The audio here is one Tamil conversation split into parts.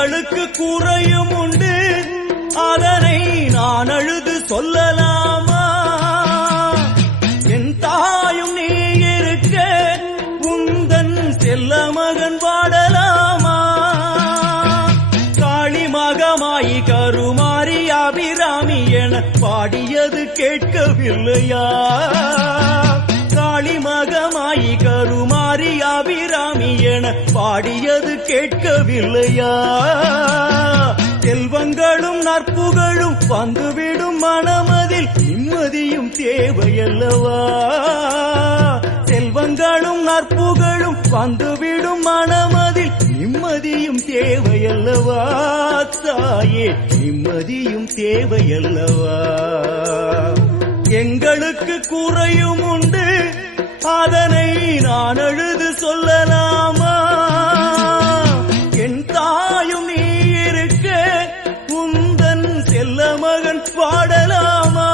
எங்களுக்கு குறையும் உண்டு, அதனை நான் அழுது சொல்லலாமா? என் தாயும் நீ இருக்க உந்தன் செல்ல மகன் பாடலாமா? காளி மகமாயி கருமாரி அபிராமி என பாடியது கேட்கவில்லையா? காளி மகமாயி கருமாரி அபிராமி என பாடியது கேட்கவில்லையா? செல்வங்களும் நற்புகழும் வந்துவிடும் மனமதில் நிம்மதியும் தேவையல்லவா? செல்வங்களும் நற்புகழும் வந்துவிடும் மனமதில் நிம்மதியும் தேவையல்லவா? தாயே நிம்மதியும் தேவையல்லவா? எங்களுக்கு குறையும் உண்டு, அதனை நான் அழுது சொல்லலாமா? என் தாயும் நீ இருக்க உந்தன் செல்ல மகன் பாடலாமா?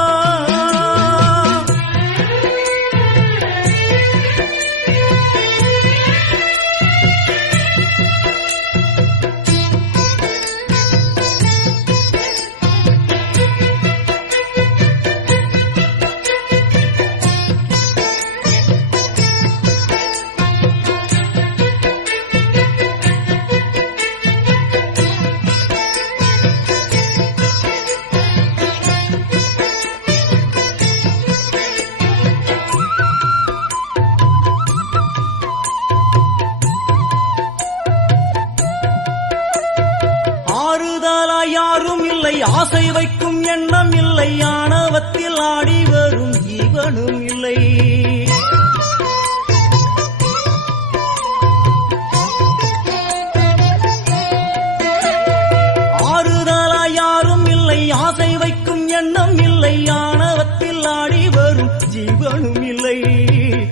யாரும் இல்லை, ஆசை வைக்கும் எண்ணம் இல்லை, ஆணவத்தில் ஆடி வரும் ஜீவனும் இல்லை. ஆறுதலா யாரும் இல்லை, ஆசை வைக்கும் எண்ணம் இல்லை, ஆணவத்தில் ஆடி வரும் ஜீவனும் இல்லை.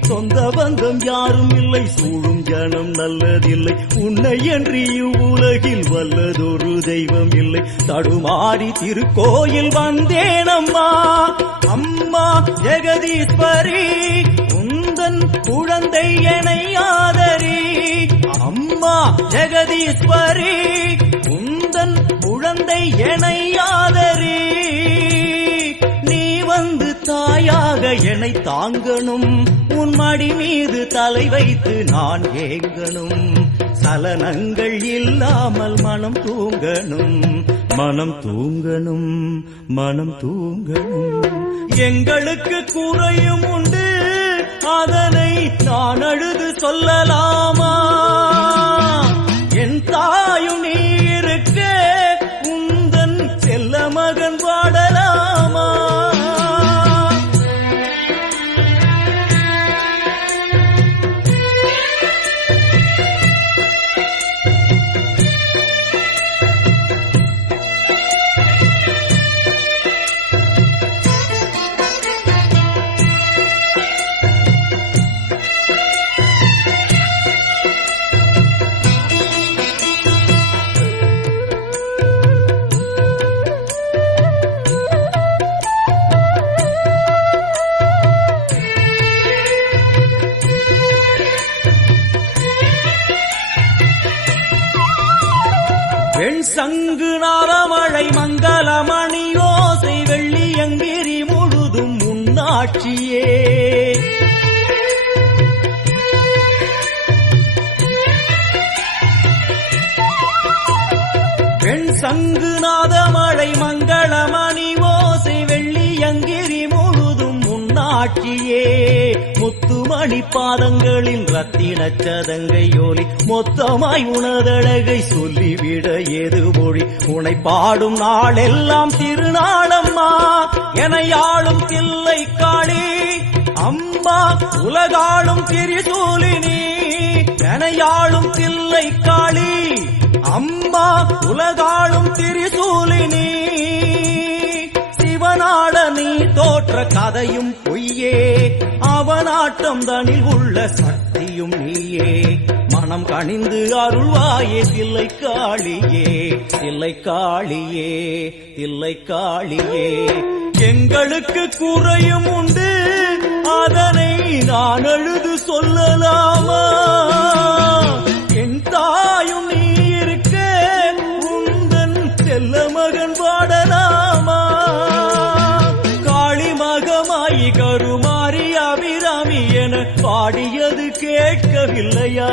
சொந்த பந்தம் யாரும் இல்லை, சூழும் ஜனம் நல்லதில்லை, உன்னை என்று இவ்வுலகில் வல்லதொரு தெய்வம் இல்லை. தடுமாறி திருக்கோயில் வந்தேனம்மா, அம்மா ஜெகதீஸ்வரி உந்தன் குழந்தை என்னை ஆதரி. அம்மா ஜெகதீஸ்வரி உந்தன் குழந்தை என்னை ஆதரி. நீ வந்து தாயாக என்னை தாங்கணும், உன் மடி மீது தலை வைத்து நான் ஏங்கணும். சலனங்கள் இல்லாமல் மனம் தூங்கணும், மனம் தூங்கணும், மனம் தூங்கணும். எங்களுக்கு குறையும் உண்டு, அதனை நான் அழுது சொல்லலாமா? என் தாயும் நீ இருக்க உந்தன் செல்ல மகன் பாடலாமா? வெண் சங்கு நாரமழை மங்களமணி ஓசை வெள்ளியங்கிரி முழுதும் முன்னாட்சியே. வெண் சங்கு நாதமழை மங்களமணி ஓசை வெள்ளியங்கிரி முழுதும் முன்னாட்சியே. முத்துமணி பாதங்களின் ரத்தின சதங்கையோலி மொத்தமாய் உனதழகை சொல்லிவிட ஏது மொழி? உனை பாடும் நாளெல்லாம் திருநாளம்மா, எனையாளும் தில்லை காளி அம்மா, உலகாளும் திரிசூலினி. எனையாளும் தில்லை காளி அம்மா, உலகாளும் திரிசூலினி. சிவனாட நீ தோற்ற கதையும் பொய்யே, அவனாட்டம் தனில் உள்ள சக்தியும் நீயே. மனம் கனிந்து அருள்வாயே தில்லை காளியே, தில்லை காளியே, தில்லை காளியே. எங்களுக்கு குறையும் உண்டு, அதனை நான் அழுது சொல்லலாமா? என் தாயும் நீ இருக்க கேட்கவில்லையா?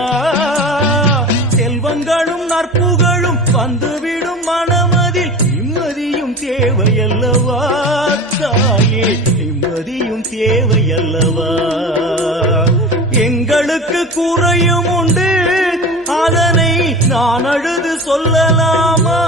செல்வங்களும் நற்புகழும் வந்துவிடும் மனமதில் நிம்மதியும் தேவையல்லவா தாயே, நிம்மதியும் தேவையல்லவா? எங்களுக்கு குறையும் உண்டு, அதனை நான் அழுது சொல்லலாமா?